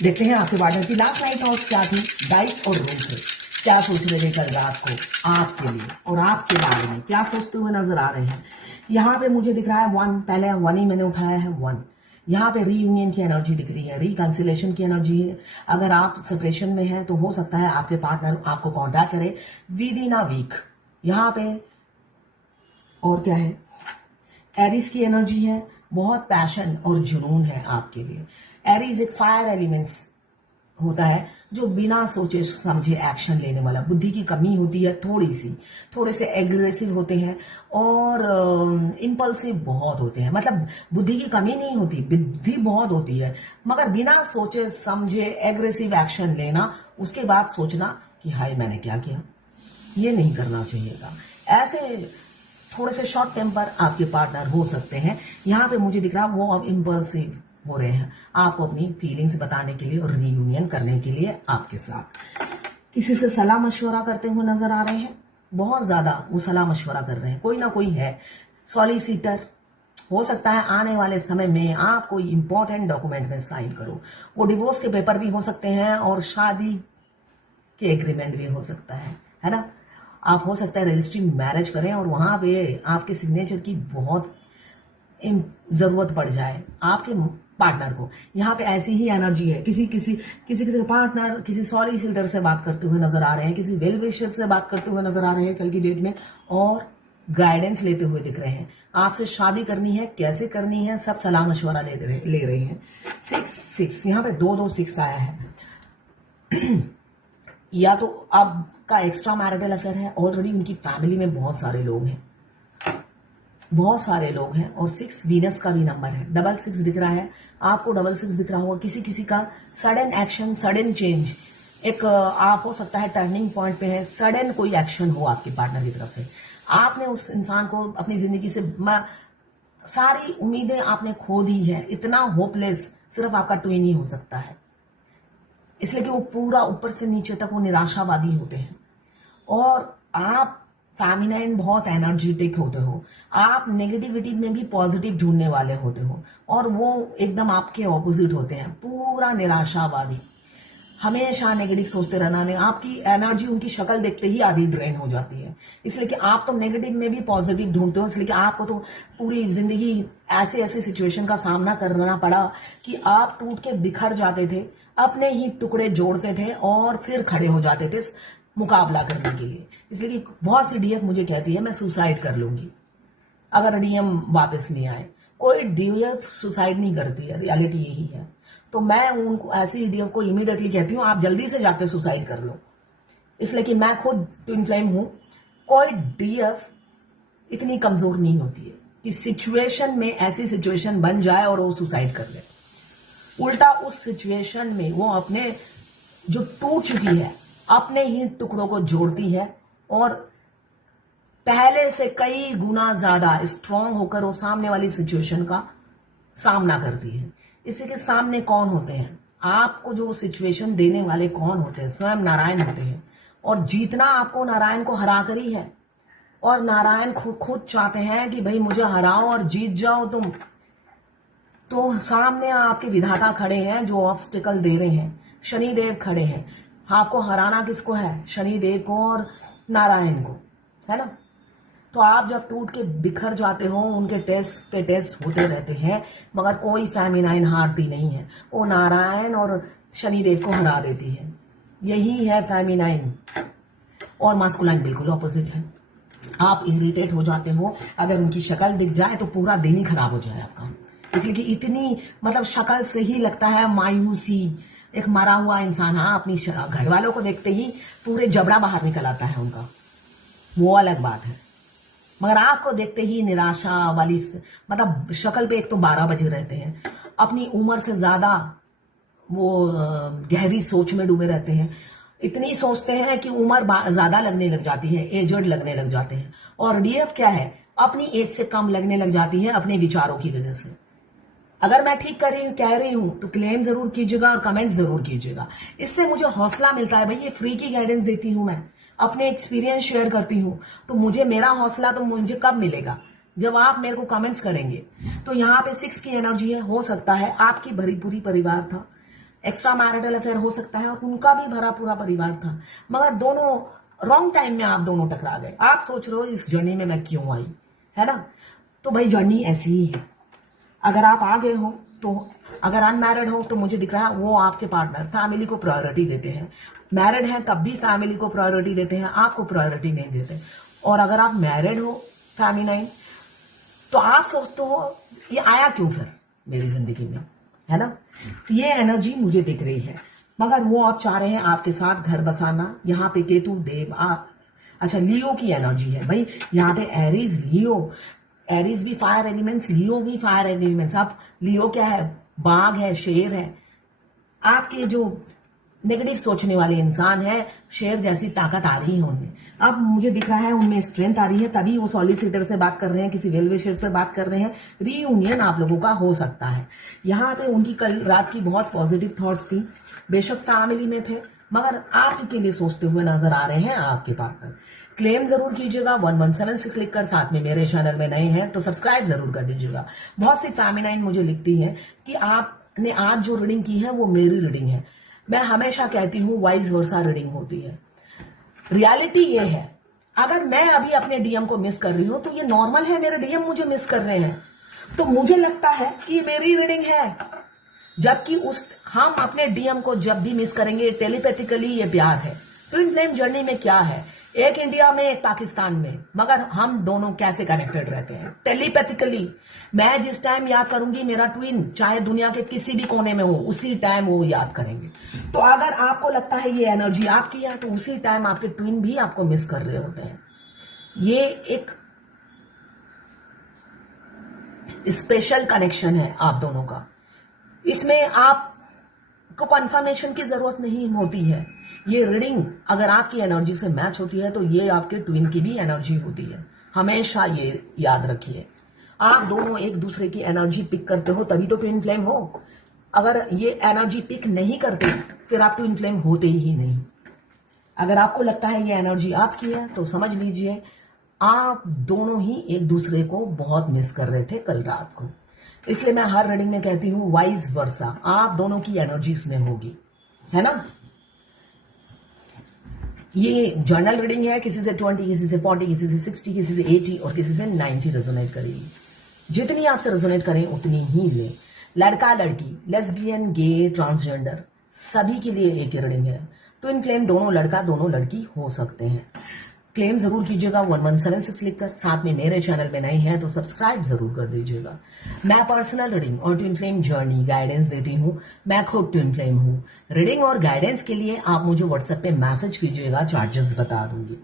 देखते हैं आपके पार्टनर की लास्ट नाइट थॉट्स क्या थी, डाइस और रूम से क्या सोच रहे थे कल रात को आपके लिए और आपके बारे में क्या सोचते हुए नजर आ रहे हैं। यहाँ पे मुझे दिख रहा है वन, पहले वन ही मैंने उठाया है वन। यहाँ पे रीयूनियन की एनर्जी दिख रही है, रिकंसिलेशन की एनर्जी है। अगर आप सेपरेशन में हैं तो हो सकता है आपके पार्टनर आपको कॉन्टैक्ट करे विद इन अ वीक। यहाँ पे और क्या है, एरीज की एनर्जी है, बहुत पैशन और जुनून है आपके लिए। एरीज एक फायर एलिमेंट्स होता है जो बिना सोचे समझे एक्शन लेने वाला, बुद्धि की कमी होती है थोड़े से एग्रेसिव होते हैं और इम्पल्सिव बहुत होते हैं। मतलब बुद्धि की कमी नहीं होती, बुद्धि बहुत होती है, मगर बिना सोचे समझे एग्रेसिव एक्शन लेना, उसके बाद सोचना कि हाय मैंने क्या किया, ये नहीं करना चाहिएगा। ऐसे थोड़े से शॉर्ट टेम्पर आपके पार्टनर हो सकते हैं। यहाँ पे मुझे दिख रहा है वो अब इम्पल्सिव हो रहे हैं आपको अपनी फीलिंग्स बताने के लिए और रीयूनियन करने के लिए आपके साथ। किसी से सलाह मशवरा करते हुए नजर आ रहे हैं, बहुत ज्यादा वो सलाह मशवरा कर रहे हैं। कोई ना कोई है सॉलिसिटर, हो सकता है आने वाले समय में आप कोई इंपॉर्टेंट डॉक्यूमेंट में साइन करो। वो डिवोर्स के पेपर भी हो सकते हैं और शादी के एग्रीमेंट भी हो सकता है ना। आप हो सकता है रजिस्ट्री मैरिज करें और वहां पे आपके सिग्नेचर की बहुत जरूरत पड़ जाए आपके पार्टनर को। यहाँ पे ऐसी ही एनर्जी है, किसी पार्टनर किसी सॉलिसिटर से बात करते हुए नजर आ रहे हैं, किसी वेल विशर से बात करते हुए नजर आ रहे हैं कल की डेट में, और गाइडेंस लेते हुए दिख रहे हैं। आपसे शादी करनी है, कैसे करनी है, सब सलाह मशवरा ले रहे हैं। 6 यहाँ पे 2-2-6 आया है। या तो आपका एक्स्ट्रा मैरिटल अफेयर है, ऑलरेडी उनकी फैमिली में बहुत सारे लोग हैं और 6 वीनस का भी नंबर है। 6 दिख रहा है आपको, 6 दिख रहा होगा। किसी का सडन एक्शन, सडन चेंज, एक आप हो सकता है टर्निंग पॉइंट पे है, सडन कोई एक्शन हो आपके पार्टनर की तरफ से। आपने उस इंसान को अपनी जिंदगी से सारी उम्मीदें आपने खो दी है, इतना होपलेस सिर्फ आपका ट्विन ही हो सकता है, इसलिए कि वो पूरा ऊपर से नीचे तक वो निराशावादी होते हैं। और आप फेमिनाइन बहुत एनर्जेटिक होते हो, आप नेगेटिविटी में भी पॉजिटिव ढूंढने वाले होते हो, और वो एकदम आपके ऑपोजिट होते हैं, पूरा निराशावादी, हमेशा नेगेटिव सोचते रहना। आपकी एनर्जी उनकी शक्ल देखते ही आधी ड्रेन हो जाती है, इसलिए कि आप तो नेगेटिव में भी पॉजिटिव ढूंढते हो। इसलिए कि आपको तो पूरी जिंदगी ऐसे सिचुएशन का सामना करना पड़ा कि आप टूट के बिखर जाते थे, अपने ही टुकड़े जोड़ते थे और फिर खड़े हो जाते थे मुकाबला करने के लिए। इसलिए कि बहुत सी डीएफ मुझे कहती है मैं सुसाइड कर लूंगी अगर डीएम वापस नहीं आए। कोई डीएफ सुसाइड नहीं करती है, रियलिटी यही है। तो मैं उनको ऐसी डीएफ को इमीडिएटली कहती हूँ आप जल्दी से जाकर सुसाइड कर लो, इसलिए कि मैं खुद ट्विन फ्लेम हूं। कोई डीएफ इतनी कमजोर नहीं होती है कि सिचुएशन में ऐसी सिचुएशन बन जाए और वो सुसाइड कर ले। उल्टा उस सिचुएशन में वो अपने जो टूट चुकी है अपने ही टुकड़ों को जोड़ती है और पहले से कई गुना ज्यादा स्ट्रांग होकर वो सामने वाली सिचुएशन का सामना करती है। इसी के सामने कौन होते हैं, आपको जो सिचुएशन देने वाले कौन होते हैं, स्वयं नारायण होते हैं। और जीतना आपको नारायण को हराकर ही है, और नारायण खुद चाहते हैं कि भाई मुझे हराओ और जीत जाओ तुम। तो सामने आपके विधाता खड़े हैं जो ऑब्स्टिकल दे रहे हैं, शनिदेव खड़े हैं। आपको हराना किसको है, शनिदेव को और नारायण को, है ना। तो आप जब टूट के बिखर जाते हो, उनके टेस्ट पे टेस्ट होते रहते हैं, मगर कोई फेमिनाइन हारती नहीं है, वो नारायण और शनिदेव को हरा देती है। यही है फेमिनाइन, और मास्कुलाइन बिल्कुल ऑपोजिट है। आप इरिटेट हो जाते हो, अगर उनकी शक्ल दिख जाए तो पूरा दिन ही खराब हो जाए आपका। इसलिए कि इतनी मतलब शक्ल से ही लगता है मायूसी, एक मरा हुआ इंसान। हाँ, अपनी घर वालों को देखते ही पूरे जबड़ा बाहर निकल आता है उनका, वो अलग बात है। मगर आपको देखते ही निराशा वाली मतलब शक्ल पे एक तो 12 बजे रहते हैं, अपनी उम्र से ज्यादा वो गहरी सोच में डूबे रहते हैं। इतनी सोचते हैं कि उम्र ज्यादा लगने लग जाती है, एजड लगने लग जाते हैं। और डीएफ क्या है, अपनी एज से कम लगने लग जाती है अपने विचारों की वजह से। अगर मैं ठीक कह रही हूं तो क्लेम जरूर कीजिएगा और कमेंट्स जरूर कीजिएगा, इससे मुझे हौसला मिलता है। भाई ये फ्री की गाइडेंस देती हूं मैं, अपने एक्सपीरियंस शेयर करती हूं, तो मुझे मेरा हौसला तो मुझे कब मिलेगा, जब आप मेरे को कमेंट्स करेंगे। तो यहाँ पे 6 की एनर्जी है, हो सकता है आपकी भरी पूरी परिवार था एक्स्ट्रा मैरिटल अफेयर हो सकता है और उनका भी भरा पूरा परिवार था, मगर दोनों रॉन्ग टाइम में आप दोनों टकरा गए। आप सोच रहे हो इस जर्नी में मैं क्यों आई, है ना? तो भाई जर्नी ऐसी ही है। अगर आप आ गए हो तो, अगर अनमैरिड हो तो मुझे दिख रहा है वो आपके पार्टनर फैमिली को प्रायोरिटी देते हैं। मैरिड हैं तब भी फैमिली को प्रायोरिटी देते हैं, आपको प्रायोरिटी नहीं देते। और अगर आप मैरिड हो फेमिनाइन, तो आप सोचते हो ये आया क्यों फिर मेरी जिंदगी में, है ना? तो ये एनर्जी मुझे दिख रही है, मगर वो आप चाह रहे हैं आपके साथ घर बसाना। यहाँ पे केतु देव आप, अच्छा लियो की एनर्जी है भाई यहाँ पे, एरीज लियो, एरीज भी फायर एलिमेंट्स, लियो भी फायर एलिमेंट्स। आप लियो क्या है, बाघ है, शेर है। आपके जो नेगेटिव सोचने वाले इंसान है, शेर जैसी ताकत आ रही है उनमें। अब मुझे दिख रहा है उनमें स्ट्रेंथ आ रही है, तभी वो सॉलिसिटर से बात कर रहे हैं, किसी वेल विशर से बात कर रहे हैं। रीयूनियन आप लोगों का हो सकता है। यहाँ पे उनकी कल रात की बहुत पॉजिटिव थॉट्स थी, बेशक फैमिली में थे, मगर आप के लिए सोचते हुए नजर आ रहे हैं आपके पार्टनर। क्लेम जरूर कीजिएगा 1176 लिखकर, साथ में मेरे चैनल में नए हैं तो सब्सक्राइब जरूर कर दीजिएगा। बहुत सी फेमिनाइन मुझे लिखती है कि आपने आज जो रीडिंग की है वो मेरी रीडिंग है। मैं हमेशा कहती हूँ वाइस वर्सा रीडिंग होती है। रियलिटी ये है, अगर मैं अभी अपने डीएम को मिस कर रही हूं तो ये नॉर्मल है, मेरे डीएम मुझे मिस कर रहे हैं, तो मुझे लगता है कि मेरी रीडिंग है। जबकि हम अपने डीएम को जब भी मिस करेंगे टेलीपैथिकली ये प्यार है। ट्विन फ्लेम जर्नी में क्या है, एक इंडिया में एक पाकिस्तान में, मगर हम दोनों कैसे कनेक्टेड रहते हैं टेलीपैथिकली। मैं जिस टाइम याद करूंगी मेरा ट्विन, चाहे दुनिया के किसी भी कोने में हो, उसी टाइम वो याद करेंगे। तो अगर आपको लगता है ये एनर्जी आपकी है, तो उसी टाइम आपके ट्विन भी आपको मिस कर रहे होते हैं। ये एक स्पेशल कनेक्शन है आप दोनों का। इसमें आपको कंफर्मेशन की जरूरत नहीं होती है। ये रीडिंग अगर आपकी एनर्जी से मैच होती है तो ये आपके ट्विन की भी एनर्जी होती है। हमेशा ये याद रखिए, आप दोनों एक दूसरे की एनर्जी पिक करते हो तभी तो ट्विन फ्लेम हो। अगर ये एनर्जी पिक नहीं करते फिर आप ट्विन फ्लेम होते ही नहीं। अगर आपको लगता है ये एनर्जी आपकी है तो समझ लीजिए आप दोनों ही एक दूसरे को बहुत मिस कर रहे थे कल रात को। इसलिए मैं हर रीडिंग में कहती हूं वाइस वर्सा, आप दोनों की एनर्जी इसमें होगी, है ना? ये जर्नल रीडिंग है, किसी से 20, किसी से 40, किसी से 60, किसी से 80 और किसी से 90 रेजोनेट करेगी। जितनी आपसे रेजोनेट करें उतनी ही ले। लड़का लड़की, लेस्बियन, गे, ट्रांसजेंडर, सभी के लिए एक रीडिंग है। ट्विन फ्लेम दोनों लड़का दोनों लड़की हो सकते हैं। क्लेम जरूर कीजिएगा 1176 लिखकर, साथ में मेरे चैनल में नए हैं तो सब्सक्राइब जरूर कर दीजिएगा। मैं पर्सनल रीडिंग और ट्विन फ्लेम जर्नी गाइडेंस देती हूँ। मैं खुद ट्विन फ्लेम हूँ। रीडिंग और गाइडेंस के लिए आप मुझे व्हाट्सएप पे मैसेज कीजिएगा, चार्जेस बता दूंगी।